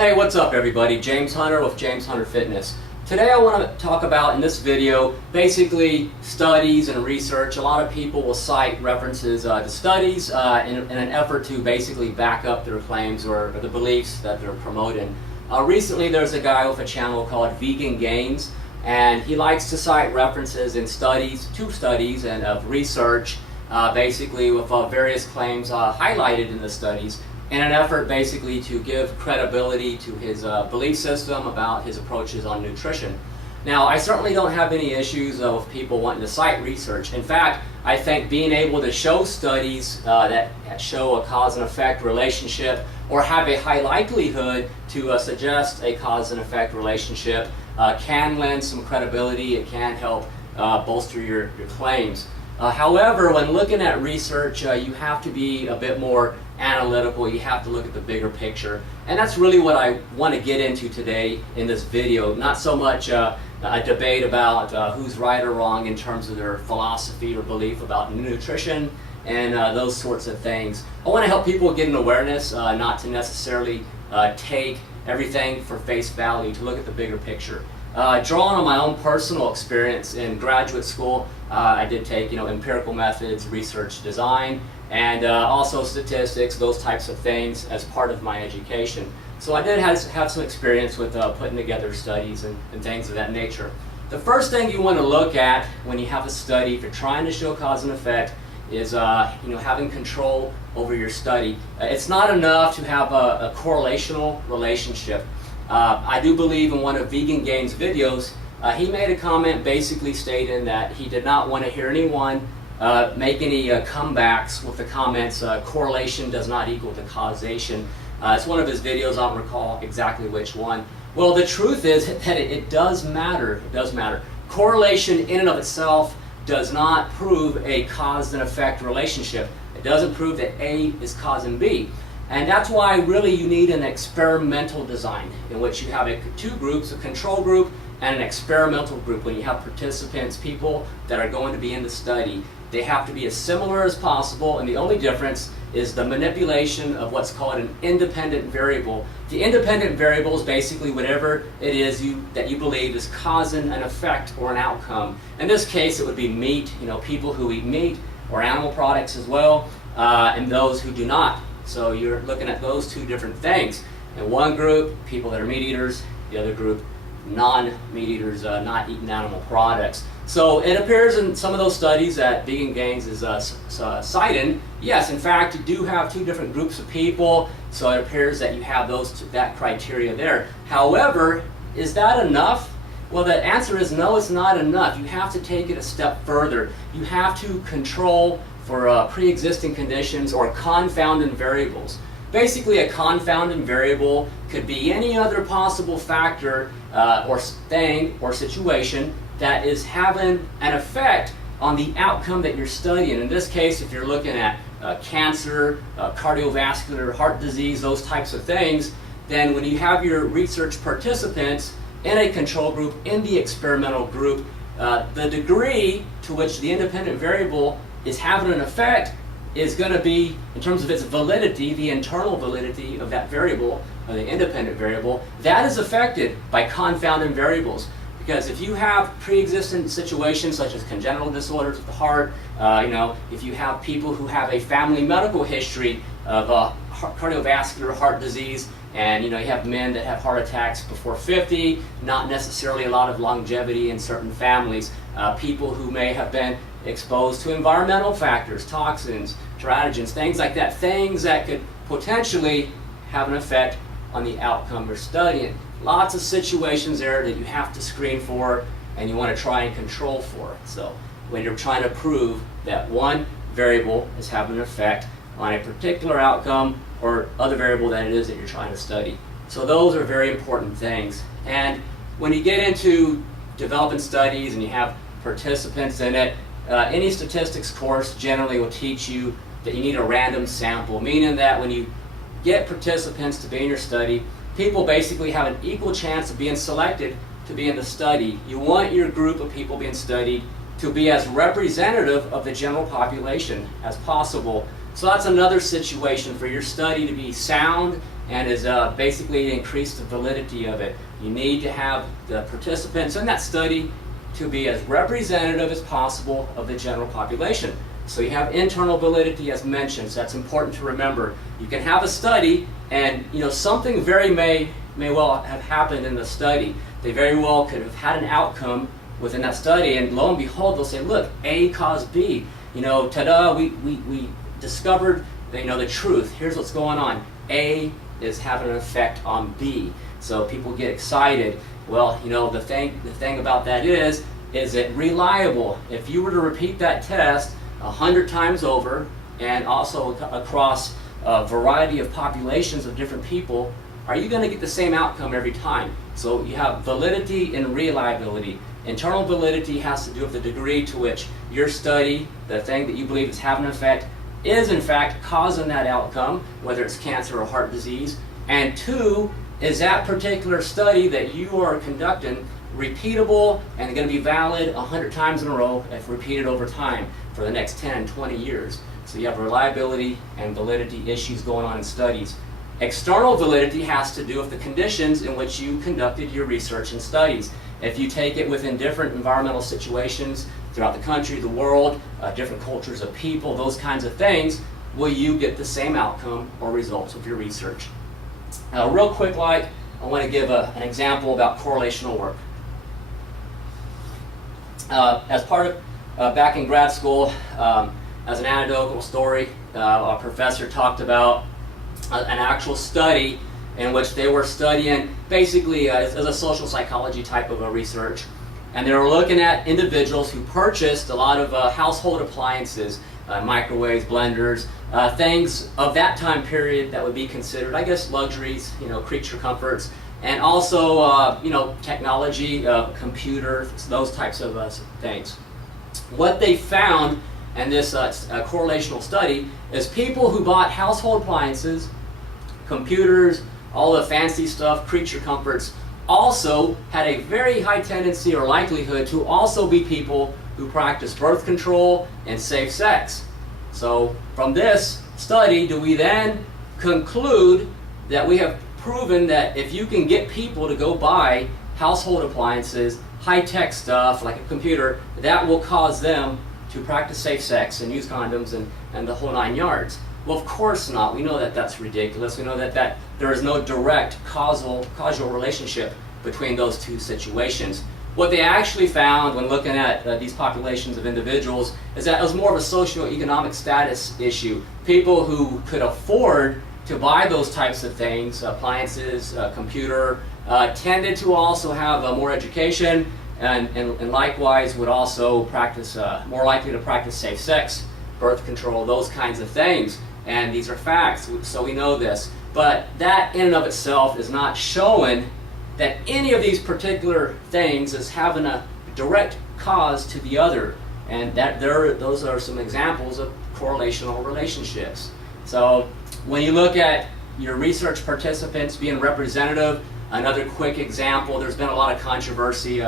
Hey, what's up everybody? James Hunter with James Hunter Fitness. Today I want to talk about in this video basically studies and research. A lot of people will cite references to studies in an effort to basically back up their claims or the beliefs that they're promoting. Recently there's a guy with a channel called Vegan Gains, and he likes to cite references in studies, to studies and of research, basically with various claims highlighted in the studies, in an effort basically to give credibility to his belief system about his approaches on nutrition. Now, I certainly don't have any issues with people wanting to cite research. In fact, I think being able to show studies that show a cause and effect relationship or have a high likelihood to suggest a cause and effect relationship can lend some credibility. It can help bolster your claims. However, when looking at research, you have to be a bit more analytical. You have to look at the bigger picture. And that's really what I want to get into today in this video. Not so much a debate about who's right or wrong in terms of their philosophy or belief about nutrition and those sorts of things. I want to help people get an awareness, not to necessarily take everything for face value, to look at the bigger picture. Drawing on my own personal experience in graduate school, I did take empirical methods, research design, and also statistics, those types of things as part of my education. So I did have some experience with putting together studies and things of that nature. The first thing you want to look at when you have a study, if you're trying to show cause and effect, is having control over your study. It's not enough to have a correlational relationship. I do believe in one of Vegan Gains' videos, he made a comment basically stating that he did not want to hear anyone make any comebacks with the comments, correlation does not equal to causation. It's one of his videos, I don't recall exactly which one. Well, the truth is that it does matter. It does matter. Correlation in and of itself does not prove a cause and effect relationship. It doesn't prove that A is causing B. And that's why really you need an experimental design in which you have two groups, a control group and an experimental group. When you have participants, people that are going to be in the study, they have to be as similar as possible, and the only difference is the manipulation of what's called an independent variable. The independent variable is basically whatever it is that you believe is causing an effect or an outcome. In this case, it would be meat, people who eat meat or animal products as well, and those who do not. So you're looking at those two different things. In one group, people that are meat eaters, the other group, non-meat eaters, not eating animal products. So it appears in some of those studies that Vegan Gains is citing, yes, in fact, you do have two different groups of people, so it appears that you have that criteria there. However, is that enough? Well, the answer is no, it's not enough. You have to take it a step further. You have to control for pre-existing conditions or confounding variables. Basically, a confounding variable could be any other possible factor or thing or situation that is having an effect on the outcome that you're studying. In this case, if you're looking at cancer, cardiovascular, heart disease, those types of things, then when you have your research participants in a control group, in the experimental group, the degree to which the independent variable is having an effect is going to be, in terms of its validity, the internal validity of that variable, or the independent variable, that is affected by confounding variables. Because if you have pre-existing situations such as congenital disorders of the heart, if you have people who have a family medical history of cardiovascular heart disease, and you have men that have heart attacks before 50, not necessarily a lot of longevity in certain families, people who may have been exposed to environmental factors, toxins, teratogens, things like that, things that could potentially have an effect on the outcome you're studying. Lots of situations there that you have to screen for and you want to try and control for. So when you're trying to prove that one variable is having an effect on a particular outcome or other variable that it is that you're trying to study. So those are very important things. And when you get into developing studies and you have participants in it, any statistics course generally will teach you that you need a random sample, meaning that when you get participants to be in your study, people basically have an equal chance of being selected to be in the study. You want your group of people being studied to be as representative of the general population as possible. So that's another situation for your study to be sound and is basically increased the validity of it. You need to have the participants in that study to be as representative as possible of the general population. So you have internal validity as mentioned, so that's important to remember. You can have a study and something may well have happened in the study. They very well could have had an outcome within that study, and lo and behold, they'll say, look, A caused B. Ta-da, we discovered the truth. Here's what's going on. A is having an effect on B. So people get excited. Well, the thing about that is it reliable? If you were to repeat that test 100 times over, and also across a variety of populations of different people, are you going to get the same outcome every time? So you have validity and reliability. Internal validity has to do with the degree to which your study, the thing that you believe is having an effect, is in fact causing that outcome, whether it's cancer or heart disease. And two, is that particular study that you are conducting repeatable and going to be valid 100 times in a row if repeated over time for the next 10, 20 years. So you have reliability and validity issues going on in studies. External validity has to do with the conditions in which you conducted your research and studies. If you take it within different environmental situations throughout the country, the world, different cultures of people, those kinds of things, will you get the same outcome or results of your research? Real quick, I want to give an example about correlational work. As part of back in grad school, as an anecdotal story, a professor talked about an actual study in which they were studying basically as a social psychology type of a research, and they were looking at individuals who purchased a lot of household appliances, microwaves, blenders, things of that time period that would be considered, I guess, luxuries, creature comforts, and also technology, computers, those types of things. What they found in this correlational study is people who bought household appliances, computers, all the fancy stuff, creature comforts, also had a very high tendency or likelihood to also be people who practice birth control and safe sex. So from this study, do we then conclude that we have proven that if you can get people to go buy household appliances, high-tech stuff like a computer, that will cause them to practice safe sex and use condoms and the whole 9 yards? Well, of course not. We know that that's ridiculous. We know that there is no direct causal relationship between those two situations. What they actually found when looking at these populations of individuals is that it was more of a socioeconomic status issue. People who could afford to buy those types of things, appliances, computer, tended to also have more education and likewise would also practice, more likely to practice safe sex, birth control, those kinds of things. And these are facts, so we know this. But that in and of itself is not showing that any of these particular things is having a direct cause to the other. And those are some examples of correlational relationships. So when you look at your research participants being representative, another quick example, there's been a lot of controversy.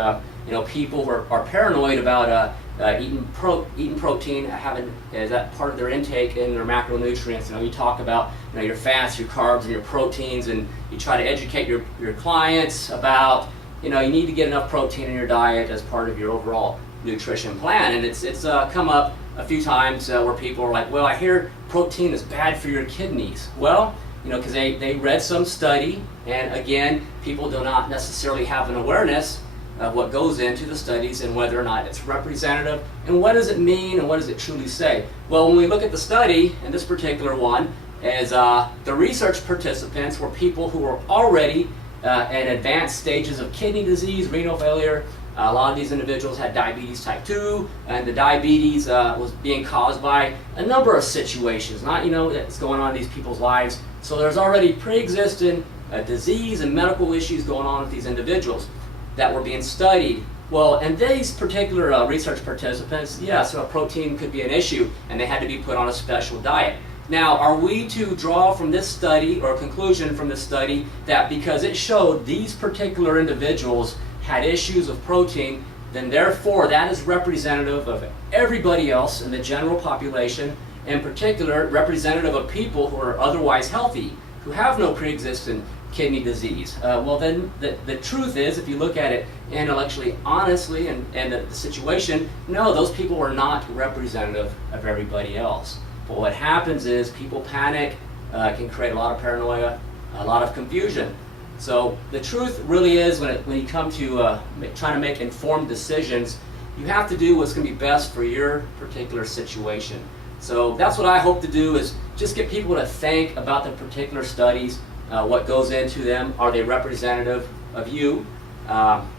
People are paranoid about eating protein, having that part of their intake in their macronutrients. You talk about your fats, your carbs, and your proteins, and you try to educate your clients about you need to get enough protein in your diet as part of your overall nutrition plan. And it's come up a few times where people are like, well, I hear protein is bad for your kidneys. Well, because they read some study, and again, people do not necessarily have an awareness of what goes into the studies and whether or not it's representative, and what does it mean and what does it truly say. Well, when we look at the study, and this particular one, is the research participants were people who were already in advanced stages of kidney disease, renal failure. A lot of these individuals had diabetes type 2, and the diabetes was being caused by a number of situations, not that's going on in these people's lives. So there's already pre-existing disease and medical issues going on with these individuals that were being studied. Well, and these particular research participants, yes, protein could be an issue, and they had to be put on a special diet. Now, are we to draw from this study, or a conclusion from this study, that because it showed these particular individuals had issues with protein, then therefore that is representative of everybody else in the general population, in particular representative of people who are otherwise healthy? who have no pre-existing kidney disease. Well, then the truth is, if you look at it intellectually, honestly, and the situation, no, those people are not representative of everybody else. But what happens is people panic, can create a lot of paranoia, a lot of confusion. So the truth really is, when you come to trying to make informed decisions, you have to do what's going to be best for your particular situation. So that's what I hope to do, is just get people to think about the particular studies, what goes into them. Are they representative of you?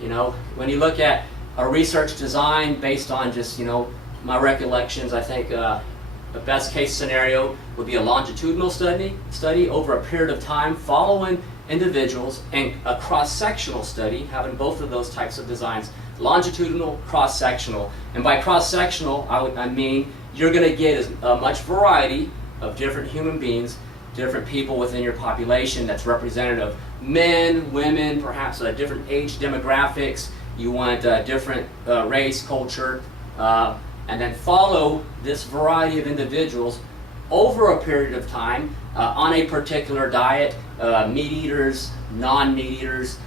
You know, when you look at a research design based on just, you know, my recollections, I think the best case scenario would be a longitudinal study over a period of time, following individuals, and a cross-sectional study, having both of those types of designs, longitudinal, cross-sectional. And by cross-sectional, I mean you're going to get as much variety of different human beings, different people within your population that's representative. Men, women, perhaps different age demographics. You want different race, culture, and then follow this variety of individuals over a period of time on a particular diet. Meat eaters, non-meat eaters,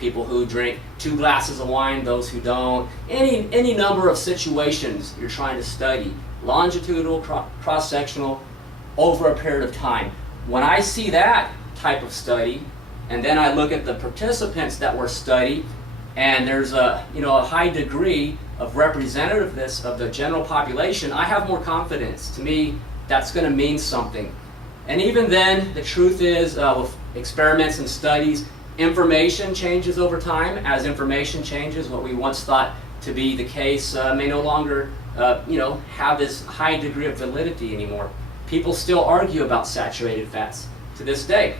people who drink 2 glasses of wine, those who don't. Any number of situations you're trying to study. Longitudinal, cross-sectional, over a period of time. When I see that type of study, and then I look at the participants that were studied, and there's a high degree of representativeness of the general population, I have more confidence. To me, that's going to mean something. And even then, the truth is, with experiments and studies, information changes over time. As information changes, what we once thought to be the case may no longer have this high degree of validity anymore. People still argue about saturated fats to this day.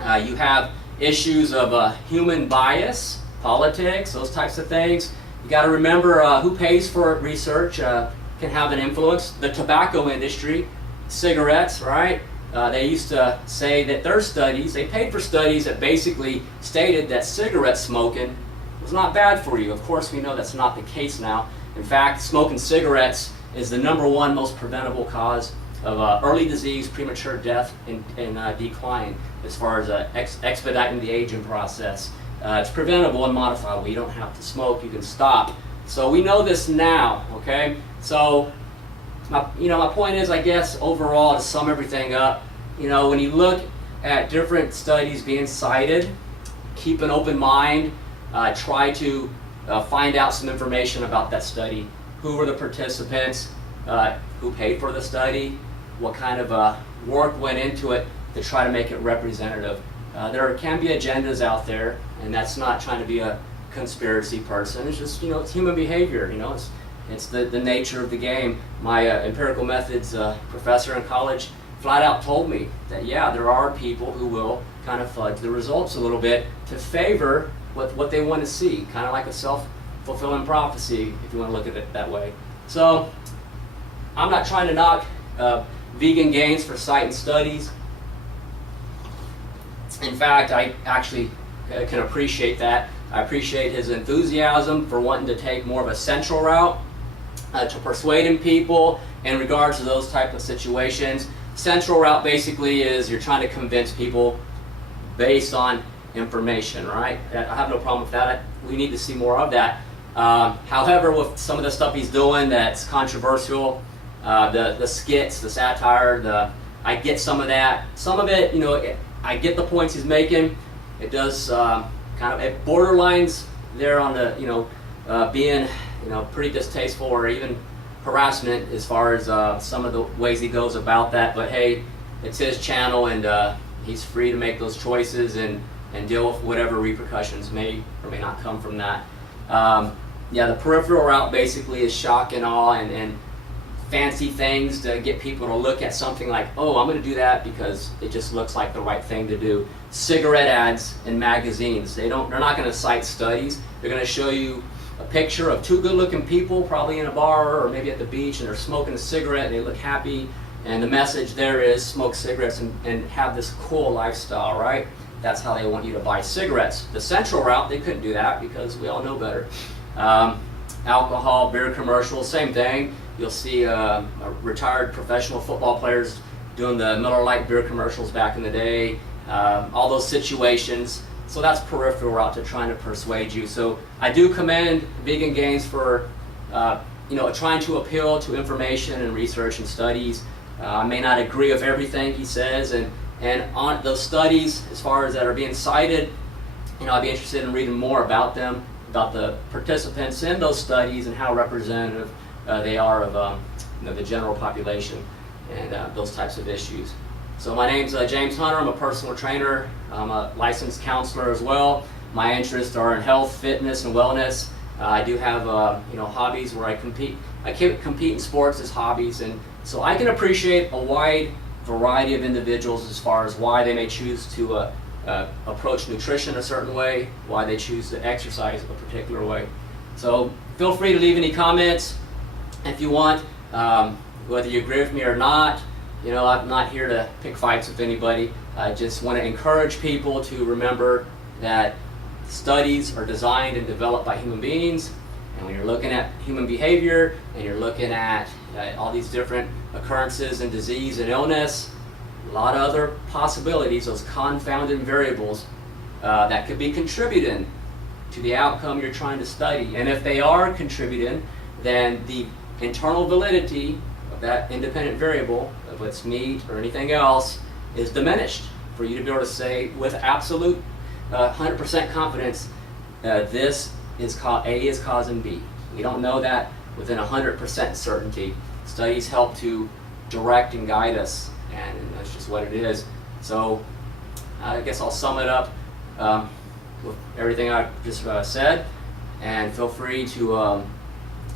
You have issues of human bias, politics, those types of things. You got to remember who pays for research can have an influence. The tobacco industry, cigarettes, right? They used to say that their studies, they paid for studies that basically stated that cigarette smoking was not bad for you. Of course, we know that's not the case now. In fact, smoking cigarettes is the #1 most preventable cause of early disease, premature death, and decline, as far as expediting the aging process. It's preventable and modifiable. You don't have to smoke, you can stop. So we know this now, okay? So my point is, I guess, overall, to sum everything up, when you look at different studies being cited, keep an open mind, try to find out some information about that study. Who were the participants? Who paid for the study? What kind of work went into it to try to make it representative? There can be agendas out there, and that's not trying to be a conspiracy person. It's just, it's human behavior. It's the nature of the game. My empirical methods professor in college flat out told me that, yeah, there are people who will kind of fudge the results a little bit to favor what they want to see, kind of like a self-fulfilling prophecy, if you want to look at it that way. So I'm not trying to knock vegan gains for citing studies. In fact, I actually can appreciate that. I appreciate his enthusiasm for wanting to take more of a central route to persuading people in regards to those type of situations. Central route basically is you're trying to convince people based on information, right? I have no problem with that. We need to see more of that. However, with some of the stuff he's doing that's controversial, the skits, the satire, I get some of that. Some of it, I get the points he's making. It does it borderlines there on the, being, pretty distasteful or even harassment as far as some of the ways he goes about that. But hey, it's his channel, and he's free to make those choices and deal with whatever repercussions may or may not come from that. Yeah, the peripheral route basically is shock and awe and fancy things to get people to look at something like, oh, I'm going to do that because it just looks like the right thing to do. Cigarette ads in magazines, they're not going to cite studies. They're going to show you a picture of 2 good-looking people, probably in a bar or maybe at the beach, and they're smoking a cigarette and they look happy. And the message there is smoke cigarettes and have this cool lifestyle, right? That's how they want you to buy cigarettes. The central route, they couldn't do that because we all know better. Alcohol, beer commercials, same thing. You'll see retired professional football players doing the Miller Lite beer commercials back in the day, all those situations. So that's peripheral route to trying to persuade you. So I do commend Vegan Gains for trying to appeal to information and research and studies. I may not agree with everything he says, and on those studies, as far as that are being cited, I'd be interested in reading more about them, about the participants in those studies and how representative they are of the general population and those types of issues. So my name's James Hunter. I'm a personal trainer. I'm a licensed counselor as well. My interests are in health, fitness, and wellness. I do have hobbies where I compete. I compete in sports as hobbies, and so I can appreciate a wide variety of individuals as far as why they may choose to approach nutrition a certain way, why they choose to exercise a particular way. So feel free to leave any comments if you want, whether you agree with me or not. I'm not here to pick fights with anybody. I just want to encourage people to remember that studies are designed and developed by human beings, and when you're looking at human behavior and you're looking at all these different occurrences and disease and illness, a lot of other possibilities, those confounding variables that could be contributing to the outcome you're trying to study. And if they are contributing, then the internal validity of that independent variable, of its meat or anything else, is diminished for you to be able to say with absolute 100% confidence, this is A is causing B. We don't know that within 100% certainty. Studies help to direct and guide us, and that's just what it is. So I guess I'll sum it up with everything I just said, and feel free to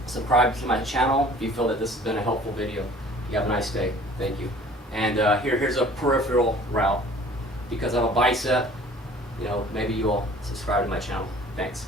subscribe to my channel if you feel that this has been a helpful video. You have a nice day. Thank you. And here's a peripheral route. Because I have a bicep, maybe you'll subscribe to my channel. Thanks.